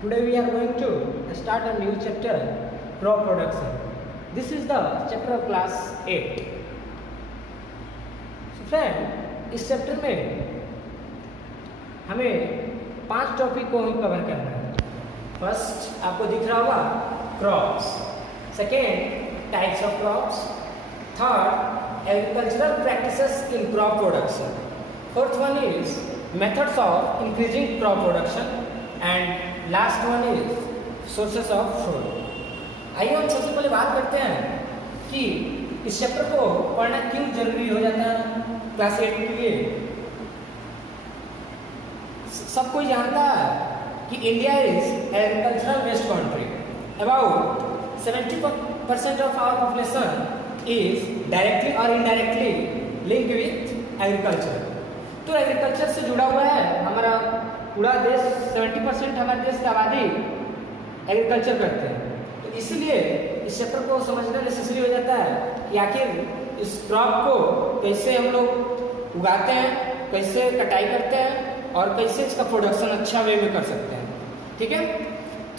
Today we are going to start a new chapter, crop production. This is the chapter of class 8. So friend, इस chapter में हमें 5 topic को ही cover करना है. First आपको दिख रहा होगा crops, second types of crops, third agricultural practices in crop production, fourth one is methods of increasing crop production and last one is sources of food. आइए हम सबसे पहले बात करते हैं कि इस चैप्टर को पढ़ना क्यों जरूरी हो जाता है क्लास 8 के लिए. सब कोई जानता है कि India is agricultural based country. About 70% of our population is directly और इनडायरेक्टली लिंक्ड विथ एग्रीकल्चर. तो एग्रीकल्चर से जुड़ा हुआ है हमारा पूरा देश. 70% हमारे देश की आबादी एग्रीकल्चर करते हैं. तो इसीलिए इस चैप्टर को समझना नेसेसरी हो जाता है कि आखिर इस क्रॉप को कैसे हम लोग उगाते हैं, कैसे कटाई करते हैं और कैसे इसका प्रोडक्शन अच्छा वे में कर सकते हैं. ठीक है,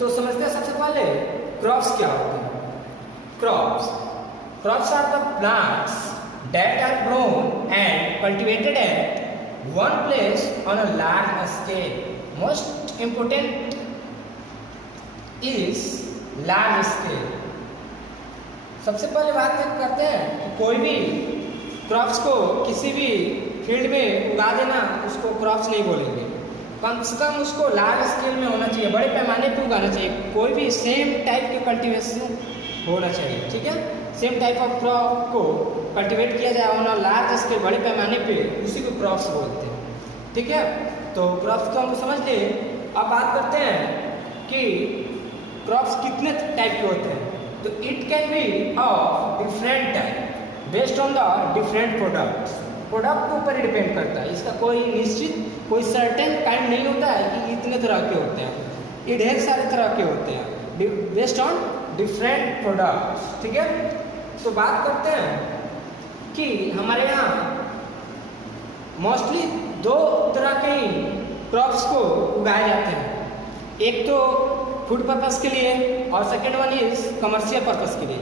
तो समझते हैं सबसे पहले क्रॉप्स क्या होते हैं. Crops are the plants that are grown and cultivated at one place on a large scale. Most important is large scale. सबसे पहले बात करते हैं कि कोई भी क्रॉप्स को किसी भी फील्ड में उगा देना उसको क्रॉप्स नहीं बोलेंगे. कम से कम उसको लार्ज स्केल में होना चाहिए, बड़े पैमाने पे उगाना चाहिए. कोई भी सेम टाइप के कल्टीवेशन होना चाहिए. ठीक है, सेम टाइप ऑफ क्रॉप को कल्टीवेट किया जाए ऑन लार्ज स्केल, बड़े पैमाने पे, उसी को क्रॉप्स बोलते हैं. ठीक है, तो क्रॉप्स तो हम समझ लिए. अब बात करते हैं कि क्रॉप्स कितने टाइप के होते हैं. तो it can be of different type based on the different products. Product के ऊपर डिपेंड करता है. इसका कोई निश्चित कोई सर्टेन काइंड नहीं होता है कि इतने तरह के होते हैं. ये ढेर सारे तरह के होते हैं बेस्ड ऑन डिफरेंट प्रोडक्ट्स. ठीक है, तो बात करते हैं कि हमारे यहाँ मोस्टली 2 तरह के ही क्रॉप्स को उगाए जाते हैं. एक तो फूड पर्पस के लिए और second one is commercial purpose के लिए.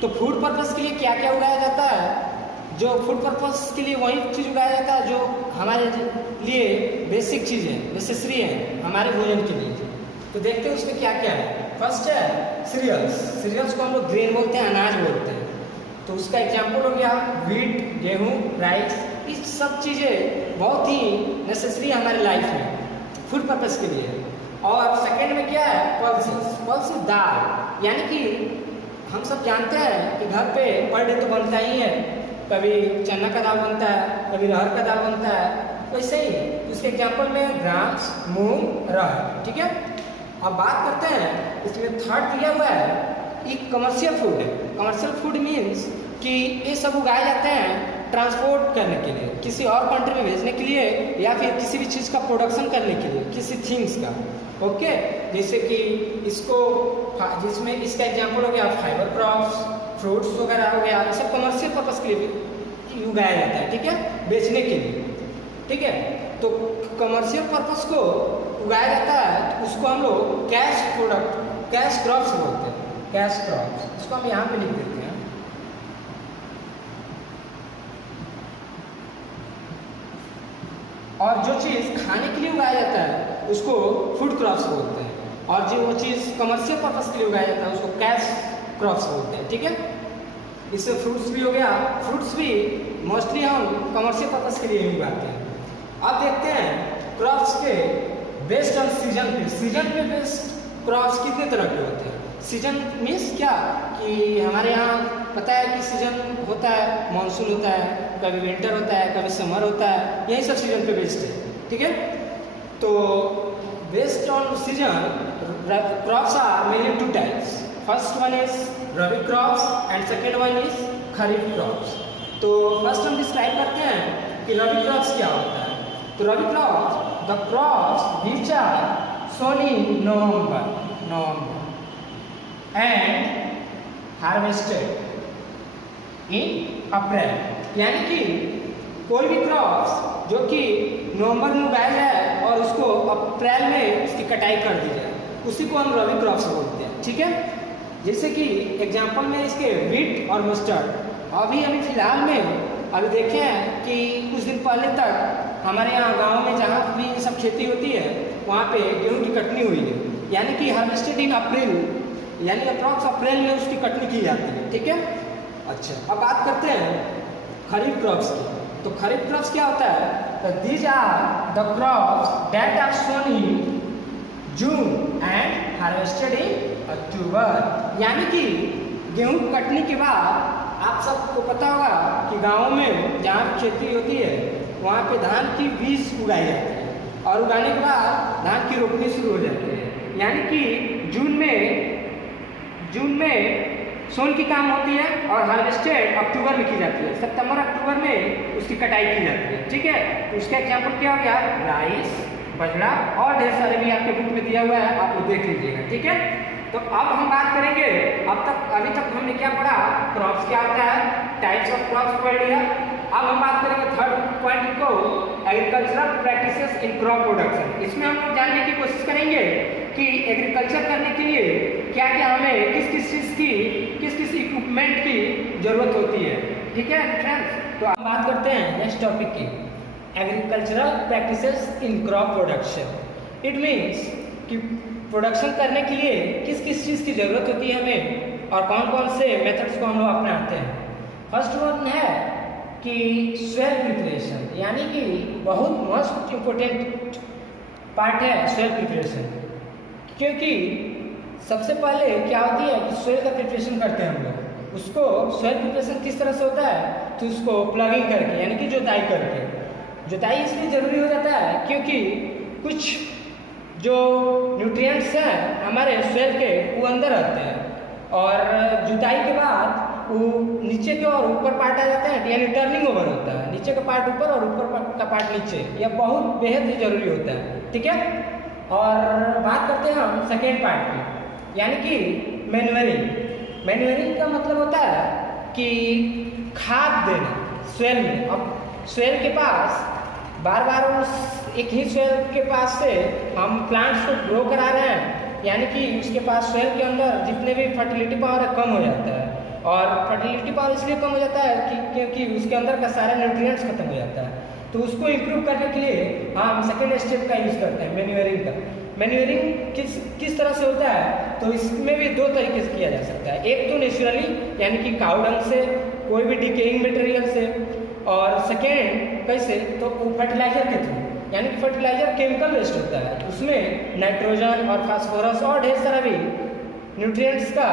तो फूड पर्पस के लिए क्या क्या उगाया जाता है. जो फूड पर्पस के लिए वही चीज़ उगाया जाता है जो हमारे लिए बेसिक चीज़ें नेसेसरी हैं हमारे भोजन के लिए. तो देखते हैं उसमें क्या क्या है. फर्स्ट है सीरियल्स को हम लोग ग्रेन बोलते हैं, अनाज बोलते हैं. तो उसका एग्जाम्पल हो गया व्हीट, गेहूँ, राइस. ये सब चीज़ें बहुत ही नेसेसरी है हमारे लाइफ में फूड पर्पस के लिए. और सेकेंड में क्या है पल्सेस दाल. यानी कि हम सब जानते हैं कि घर पे पर डे तो बनता ही है. कभी चना का दाल बनता है, कभी अरहर का दाल बनता है. वैसे ही उसके एग्जाम्पल में ग्राम्स, मूंग, अरहर. ठीक है, अब बात करते हैं इसमें थर्ड दिया हुआ है एक कमर्शियल फूड है. कमर्शियल फूड मीन्स कि ये सब उगाए जाते हैं ट्रांसपोर्ट करने के लिए, किसी और कंट्री में भेजने के लिए, या फिर किसी भी चीज़ का प्रोडक्शन करने के लिए, किसी थिंग्स का. ओके, जैसे कि इसको जिसमें इसका एग्जांपल हो गया फाइबर क्रॉप्स, फ्रूट्स वगैरह हो गया. ये सब कमर्शियल पर्पस के लिए उगाया जाता है. ठीक है, बेचने के लिए. ठीक है, तो कमर्शियल पर्पस को उगाया जाता है तो उसको हम लोग कैश क्रॉप्स बोलते हैं. कैश क्रॉप्स इसको हम यहाँ पे लिख देते हैं. और जो चीज़ खाने के लिए उगाया जाता है उसको फूड क्रॉप्स बोलते हैं. और जो वो चीज़ कमर्शियल पर्पस के लिए उगाया जाता है उसको कैश क्रॉप्स बोलते हैं. ठीक है, इससे फ्रूट्स भी हो गया. फ्रूट्स भी मोस्टली हम कमर्शियल पर्पस के लिए ही उगाते हैं. अब देखते हैं क्रॉप्स के बेस्ड ऑन सीजन पे बेस्ड क्रॉप्स कितने तरह के होते हैं. सीजन मीन्स क्या कि हमारे यहाँ पता है कि सीजन होता है, मानसून होता है, कभी विंटर होता है, कभी समर होता है. यही सब सीजन पे बेस्ड है. ठीक है, तो based on season crops are mainly 2 types. First one is rabi crops and second one is kharif crops. तो फर्स्ट हम डिस्क्राइब करते हैं कि रबी क्रॉप्स क्या होता है. तो rabi crops the crops which are sown in November and harvested in April. यानी कि कोई भी क्रॉप्स जो कि नवंबर में उगाया जाए और उसको अप्रैल में उसकी कटाई कर दी जाए, उसी को हम रबी क्रॉप्स बोलते हैं, ठीक है। जैसे कि एग्जाम्पल में इसके व्हीट और मस्टर्ड। अभी फिलहाल में अभी देखे हैं कि कुछ दिन पहले तक हमारे यहाँ गांव में जहाँ भी सब खेती होती है वहाँ पे गेहूँ की कटनी हुई है, यानी कि हार्वेस्टेड इन अप्रैल, यानी अप्रॉक्स अप्रैल में उसकी कटनी की जाती है, ठीक है। अच्छा, अब बात करते हैं खरीफ क्रॉप्स की। तो खरीफ क्रॉप्स क्या होता है? तो these are the crops that are sown in June and harvested in October. यानी कि गेहूँ कटने के बाद आप सबको पता होगा कि गाँव में जहाँ खेती होती है वहाँ पे धान की बीज उगाई जाती है और उगाने के बाद धान की रोपनी शुरू हो जाती है। यानी कि जून में सोन की काम होती है और हार्वेस्टेड अक्टूबर में की जाती है। सितंबर अक्टूबर में उसकी कटाई की जाती है, ठीक है। तो उसका एग्जाम्पल क्या हो गया? राइस, बजरा और ढेर सारे भी आपके बुक में दिया हुआ है, आप लोग देख लीजिएगा, ठीक है। तो अब हम बात करेंगे, अभी तक हमने क्या पढ़ा? क्रॉप्स क्या होता है, टाइप्स ऑफ क्रॉप्स पढ़ लिया। अब हम बात करेंगे थर्ड पॉइंट को, agricultural practices in crop production. इसमें हम लोग जानने की कोशिश करेंगे कि एग्रीकल्चर करने के लिए क्या क्या हमें किस किस इक्विपमेंट की जरूरत होती है, ठीक है फ्रेंड्स। तो हम बात करते हैं नेक्स्ट टॉपिक की, agricultural practices in crop production. It means कि प्रोडक्शन करने के लिए किस चीज़ की ज़रूरत होती है हमें और कौन कौन से मेथड्स को हम लोग अपनाते हैं। फर्स्ट वन है कि सॉइल प्रिपरेशन, यानी कि बहुत मोस्ट इम्पोर्टेंट पार्ट है सॉइल प्रिपरेशन। क्योंकि सबसे पहले क्या होती है कि सॉइल का प्रिपरेशन करते हैं हम लोग। उसको सॉइल प्रिपरेशन किस तरह से होता है? तो उसको प्लगिंग करके, यानी कि जुताई करके। जुताई इसलिए ज़रूरी हो जाता है क्योंकि कुछ जो न्यूट्रिएंट्स हैं हमारे सॉइल के वो अंदर रहते हैं और जुताई के बाद वो नीचे के और ऊपर पार्ट आ जाता है, यानी टर्निंग ओवर होता है, नीचे का पार्ट ऊपर और ऊपर का पार्ट नीचे। यह बहुत बेहद ही जरूरी होता है, ठीक है। और बात करते हैं हम सेकेंड पार्ट की, यानी कि मैन्युअरिंग। मैन्युअरिंग का मतलब होता है कि खाद देना सॉइल में। अब सॉइल के पास बार बार उस एक ही सॉइल के पास से हम प्लांट्स को ग्रो करा रहे हैं, यानी कि उसके पास सॉइल के अंदर जितने भी फर्टिलिटी पावर है कम हो जाता है। और फर्टिलिटी पावर इसलिए कम हो जाता है क्योंकि उसके अंदर का सारा न्यूट्रिएंट्स खत्म हो जाता है। तो उसको इम्प्रूव करने के लिए हम सेकेंड स्टेप का यूज़ करते हैं, मैन्युअरिंग का। मैन्युअरिंग किस तरह से होता है? तो इसमें भी दो तरीके से किया जा सकता है। एक तो नेचुरली, यानी कि काऊ डंग से, कोई भी डिकेइंग मटेरियल से, और सेकेंड कैसे? तो वो फर्टिलाइजर के थ्रू, यानी कि फर्टिलाइजर केमिकल वेस्ट होता है, उसमें नाइट्रोजन और फास्फोरस और ढेर सारा भी न्यूट्रिएंट्स का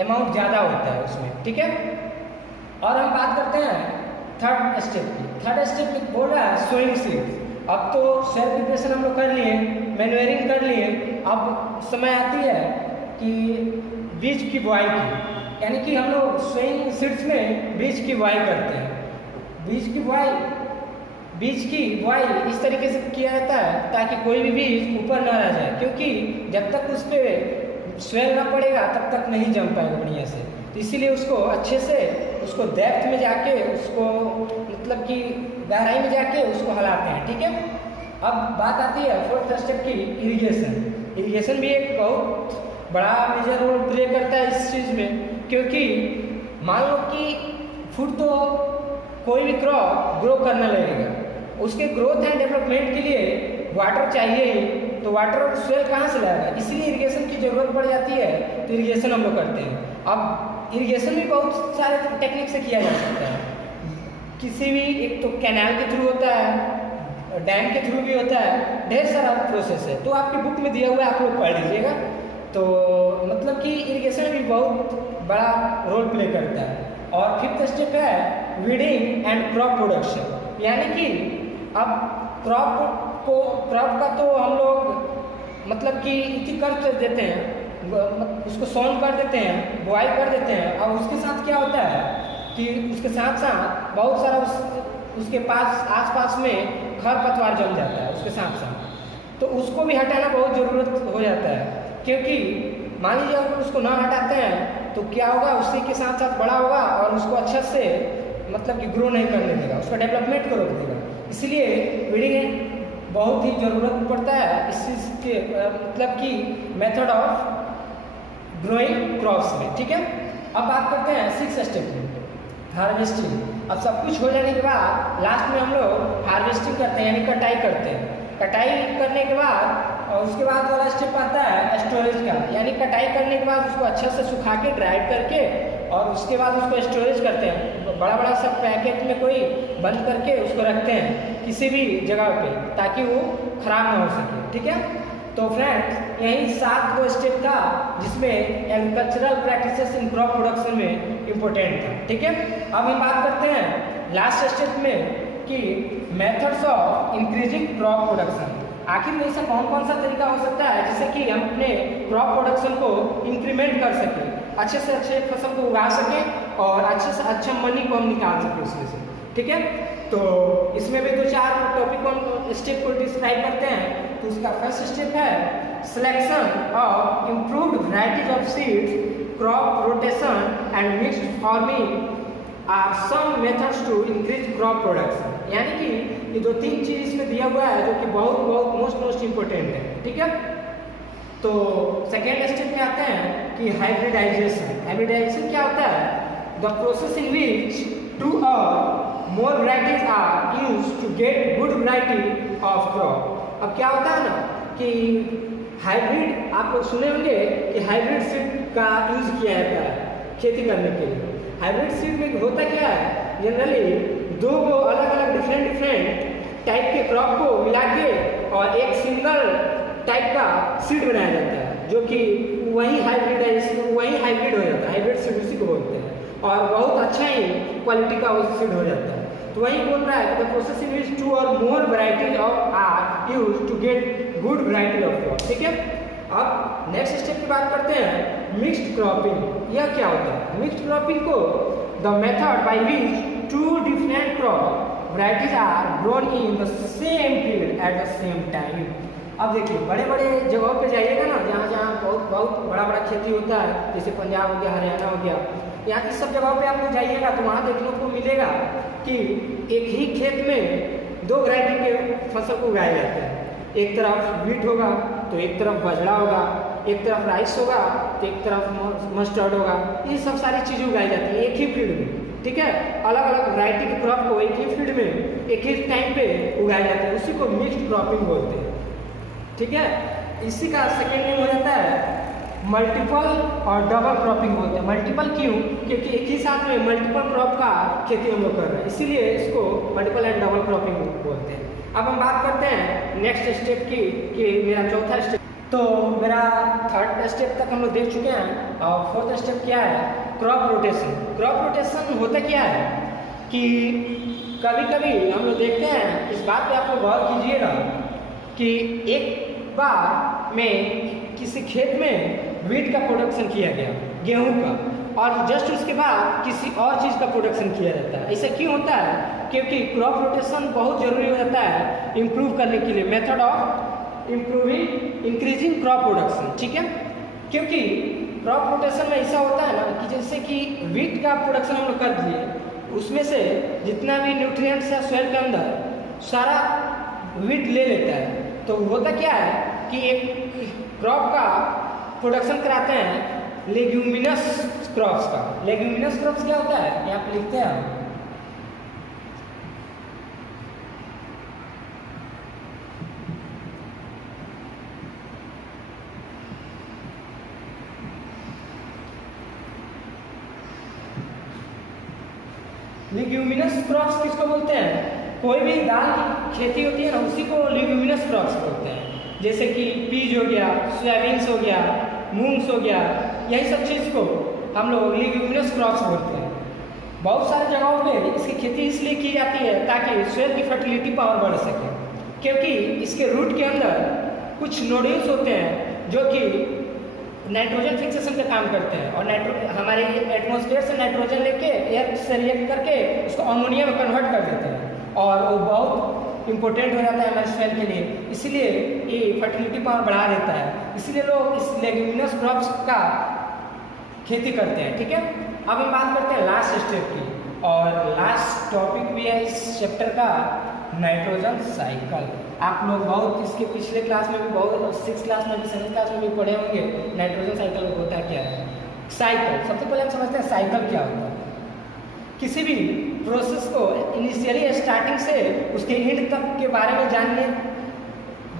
अमाउंट ज़्यादा होता है उसमें, ठीक है। और हम बात करते हैं थर्ड स्टेप की। थर्ड स्टेप की बोल रहा है सोइंग सीड्स। अब तो सॉइल प्रिपरेशन हम लोग कर लिए, मैन्युअरिंग कर लिए, अब समय आती है कि बीज की बुआई की, यानी कि हम लोग सोइंग सीड्स में बीज की बुआई करते हैं। बीज की बुआई इस तरीके से किया जाता है ताकि कोई भी बीज ऊपर ना रह जाए, क्योंकि जब तक उस पर सॉइल ना पड़ेगा तब तक नहीं जम पाएगा बढ़िया से। तो इसीलिए उसको अच्छे से उसको डेप्थ में जाके उसको मतलब कि गहराई में जाके उसको हिलाते हैं, ठीक है। अब बात आती है फोर्थ स्टेप की, इरिगेशन। इरिगेशन भी एक बहुत बड़ा मेजर रोल प्ले करता है इस चीज़ में, क्योंकि मान लो कि फूड तो कोई भी क्रॉप ग्रो करना लगेगा, उसके ग्रोथ एंड डेवलपमेंट के लिए वाटर चाहिए ही। तो वाटर और सॉइल कहाँ से लाएगा? इसलिए इरिगेशन की ज़रूरत पड़ जाती है, तो इरिगेशन हम लोग करते हैं। अब इरिगेशन भी बहुत सारे टेक्निक से किया जा सकता है। किसी भी, एक तो कैनाल के थ्रू होता है, डैम के थ्रू भी होता है, ढेर सारा प्रोसेस है। तो आपकी बुक में दिया हुआ है, आप लोग पढ़ लीजिएगा। तो मतलब कि इरिगेशन भी बहुत बड़ा रोल प्ले करता है। और फिफ्थ स्टेप है वीडिंग एंड क्रॉप प्रोडक्शन, यानी कि अब क्रॉप का तो हम लोग मतलब कि इति कर देते हैं, उसको सोन कर देते हैं, बुआई कर देते हैं। अब उसके साथ क्या होता है कि उसके साथ साथ बहुत सारा उसके पास आसपास में खरपतवार जम जाता है उसके साथ साथ, तो उसको भी हटाना बहुत ज़रूरत हो जाता है। क्योंकि मान लीजिए अगर उसको ना हटाते हैं तो क्या होगा, उसी के साथ साथ बड़ा होगा और उसको अच्छा से मतलब कि ग्रो नहीं करने देगा, उसका डेवलपमेंट को रोक देगा। इसलिए वीडिंग बहुत ही ज़रूरत पड़ता है इस चीज़ के मतलब कि मेथड ऑफ ग्रोइंग क्रॉप्स में। ठीक है, अब बात करते हैं 6 स्टेप में, हार्वेस्टिंग। अब सब कुछ हो जाने के बाद लास्ट में हम लोग हार्वेस्टिंग करते हैं, यानी कटाई करते हैं। कटाई करने के बाद और उसके बाद वाला स्टेप आता है स्टोरेज का, यानी कटाई करने के बाद उसको अच्छे से सुखा के ड्राई करके और उसके बाद उसको स्टोरेज करते हैं। बड़ा बड़ा सब पैकेट में कोई बंद करके उसको रखते हैं किसी भी जगह पे, ताकि वो खराब ना हो सके। ठीक है, तो फ्रेंड्स यही 7 वो स्टेप था जिसमें agricultural practices in crop production में इम्पोर्टेंट था। ठीक है, अब हम बात करते हैं लास्ट स्टेप में कि methods of increasing crop production. आखिर में ऐसा कौन कौन सा तरीका हो सकता है जिससे कि हम अपने क्रॉप प्रोडक्शन को इंक्रीमेंट कर सकें, अच्छे से अच्छे फसल को उगा सकें और अच्छे से अच्छा मनी को हम निकाल सकें उसमें से। ठीक है, तो इसमें भी 2-4 टॉपिक और स्टेप को डिस्क्राइब करते हैं। तो उसका फर्स्ट स्टेप है selection of improved varieties of seeds, crop rotation and mixed farming are some methods to increase crop production. यानी कि ये 2-3 चीज इसमें दिया हुआ है जो कि बहुत बहुत मोस्ट इम्पोर्टेंट है। ठीक है, तो सेकेंड स्टेप में आते हैं कि हाइब्रिडाइजेशन। हाइब्रिडाइजेशन क्या होता है? The process in which 2 or more varieties are used to get good variety of crop। अब क्या होता है ना कि हाइब्रिड, आप लोग सुने होंगे कि हाइब्रिड सीड का यूज किया जाता है खेती करने के लिए। हाइब्रिड सीड में होता क्या है, जनरली 2 अलग अलग डिफरेंट टाइप के क्रॉप को मिला के और एक सिंगल टाइप का सीड बनाया जाता है, जो कि वही हाइब्रिडाइजेशन, वही हाइब्रिड हो जाता है। हाइब्रिड सीड उसी को बोलते हैं और बहुत अच्छा ही क्वालिटी का वो सीड हो जाता है। तो वही बोल रहा है the process in which 2 or more varieties of are used to get good variety of crop. ठीक है, अब नेक्स्ट स्टेप की बात करते हैं मिक्स्ड क्रॉपिंग। यह क्या होता है? मिक्स्ड क्रॉपिंग को the method by which 2 different crop varieties are grown in the same field at the same time। अब देखिए बड़े बड़े जगहों पे जाइएगा ना, जहाँ जहाँ बहुत बहुत बड़ा बड़ा खेती होता है, जैसे पंजाब हो गया, हरियाणा हो गया, यहाँ की सब जगहों पे आप लोग जाइएगा तो वहाँ देखने को मिलेगा कि एक ही खेत में 2 वैरायटी के फसल को उगाया जाता है। एक तरफ व्हीट होगा तो एक तरफ बाजरा होगा, एक तरफ राइस होगा तो एक तरफ मस्टर्ड होगा। ये सब सारी चीज़ें उगाई जाती है एक ही फील्ड में। ठीक है, अलग अलग वैरायटी के क्रॉप को एक ही फील्ड में एक ही टाइम पे उगाया जाता है, उसी को मिक्स्ड क्रॉपिंग बोलते हैं। ठीक है, इसी का सेकेंड नेम हो जाता है मल्टीपल और डबल क्रॉपिंग बोलते हैं। मल्टीपल क्यों? क्योंकि एक ही साथ में मल्टीपल क्रॉप का खेती हम लोग कर रहे हैं, इसीलिए इसको मल्टीपल एंड डबल क्रॉपिंग बोलते हैं। अब हम बात करते हैं नेक्स्ट स्टेप की कि मेरा चौथा स्टेप, तो मेरा 3rd स्टेप तक हम लोग देख चुके हैं और 4th स्टेप क्या है? Crop rotation. क्रॉप रोटेशन होता क्या है कि कभी कभी हम लोग देखते हैं, इस बात पे आप लोग गौर कीजिएगा कि एक बार में किसी खेत में व्हीट का प्रोडक्शन किया गया, गेहूं का, और जस्ट उसके बाद किसी और चीज़ का प्रोडक्शन किया जाता है। ऐसा क्यों होता है? क्योंकि क्रॉप रोटेशन बहुत ज़रूरी हो जाता है इम्प्रूव करने के लिए, method of improving increasing crop production. ठीक है, क्योंकि क्रॉप रोटेशन में ऐसा होता है ना कि जैसे कि व्हीट का प्रोडक्शन हम लोग कर दिए, उसमें से जितना भी न्यूट्रिएंट्स है सॉइल के अंदर सारा व्हीट ले लेता है। तो होता क्या है कि एक क्रॉप का प्रोडक्शन कराते हैं लेग्यूमिनस क्रॉप्स का। लेग्यूमिनस क्रॉप्स क्या होता है? यहाँ पे लिखते हैं लेग्यूमिनस क्रॉप्स किसको बोलते हैं? कोई भी दाल की खेती होती है ना, उसी को लेग्यूमिनस क्रॉप्स बोलते हैं। जैसे कि पीज हो गया, सोयाबीन्स हो गया, मूंग्स हो गया, यही सब चीज़ को हम लोग लेग्यूमिनस क्रॉप्स बोलते हैं। बहुत सारे जगहों में इसकी खेती इसलिए की जाती है ताकि सोइल की फर्टिलिटी पावर बढ़ सके, क्योंकि इसके रूट के अंदर कुछ नोड्यूल्स होते हैं जो कि नाइट्रोजन फिक्सेशन का काम करते हैं और हमारे एटमॉस्फेयर से नाइट्रोजन लेके एयर से रिएक्ट करके उसको अमोनिया में कन्वर्ट कर देते हैं और वो बहुत इंपॉर्टेंट हो जाता है हमारे सोइल के लिए, इसलिए ये फर्टिलिटी पावर बढ़ा देता है। इसलिए लोग इस लेग्यूमिनस क्रॉप्स का खेती करते हैं। ठीक है, अब हम बात करते हैं लास्ट स्टेप की, और लास्ट टॉपिक भी है इस चैप्टर का नाइट्रोजन साइकिल। आप लोग बहुत इसके पिछले क्लास में भी बहुत 6 क्लास में भी 7 क्लास में भी पढ़े होंगे नाइट्रोजन साइकिल होता क्या है। साइकिल सबसे पहले हम समझते हैं साइकिल क्या होता है। किसी भी प्रोसेस को इनिशियली स्टार्टिंग से उसके एंड तक के बारे में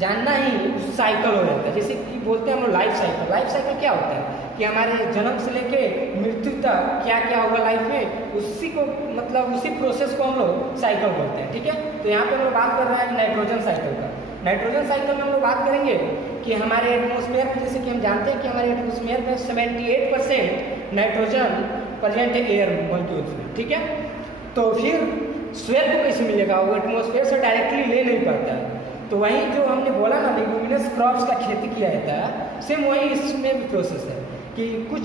जानना ही उस साइकिल हो जाता है। जैसे कि बोलते हैं हम लोग लाइफ साइकिल। लाइफ साइकिल क्या होता है कि हमारे जन्म से लेके मृत्यु तक क्या क्या होगा लाइफ में, उसी को मतलब उसी प्रोसेस को हम लोग साइकिल बोलते हैं। ठीक है, तो यहाँ पे हम लोग बात कर रहे हैं नाइट्रोजन साइकिल का। नाइट्रोजन साइकिल में हम लोग बात करेंगे कि हमारे एटमॉस्फेयर में, जैसे कि हम जानते हैं कि हमारे एटमॉस्फेयर में 78% नाइट्रोजन प्रेजेंट है एयर मॉलिक्यूल्स में। ठीक है, तो फिर स्वेल को कैसे मिलेगा, वो एटमॉस्फेयर से डायरेक्टली ले नहीं पाता है। तो वहीं जो हमने बोला ना लेग्यूमिनस क्रॉप्स का खेती किया जाता है, सेम वही इसमें भी प्रोसेस है कि कुछ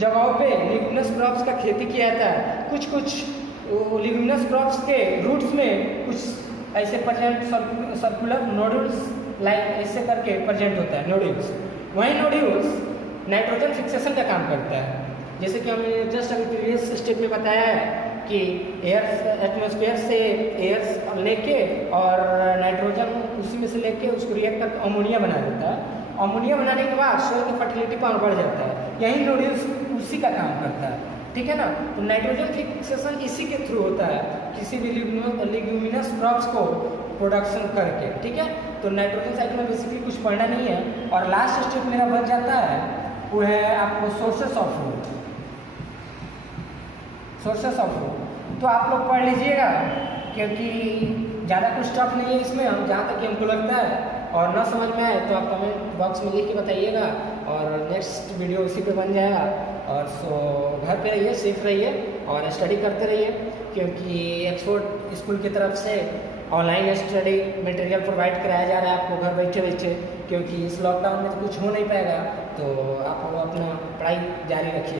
जगहों पे लेग्यूमिनस क्रॉप्स का खेती किया जाता है, कुछ लेग्यूमिनस क्रॉप्स के रूट्स में कुछ ऐसे प्रेजेंट सर्कुलर नोड्यूल्स लाइक ऐसे करके प्रेजेंट होता है नोड्यूल्स। वही नोड्यूल्स नाइट्रोजन फिक्सेशन का काम करता है। जैसे कि हमने जस्ट अभी प्रीवियस स्टेप में बताया है कि एयर एटमॉस्फेयर से एयर लेके और नाइट्रोजन उसी में से लेके उसको रिएक्ट करके अमोनिया बना देता है। अमोनिया बनाने के बाद सोइल का फर्टिलिटी पावर बढ़ जाता है। यही नोड्यूल्स उसी का काम करता है। ठीक है ना, तो नाइट्रोजन फिक्सेशन इसी के थ्रू होता है, किसी भी लेग्यूमिनस क्रॉप्स को प्रोडक्शन करके। ठीक है, तो नाइट्रोजन साइकिल में बेसिकली कुछ पढ़ना नहीं है। और लास्ट स्टेप मेरा बच जाता है वो है आपको sources of food. Sources of food तो आप लोग पढ़ लीजिएगा क्योंकि ज़्यादा कुछ टफ नहीं है इसमें, हम जहाँ तक हमको लगता है। और ना समझ में आए तो आप कमेंट बॉक्स में लिख के बताइएगा और नेक्स्ट वीडियो उसी पे बन जाएगा। और सो घर पे रहिए, सीख रहिए और स्टडी करते रहिए, क्योंकि एक्सपोर्ट स्कूल की तरफ से ऑनलाइन स्टडी मटेरियल प्रोवाइड कराया जा रहा है आपको घर बैठे बैठे, क्योंकि इस लॉकडाउन में तो कुछ हो नहीं पाएगा। तो आप अपना पढ़ाई जारी रखिए।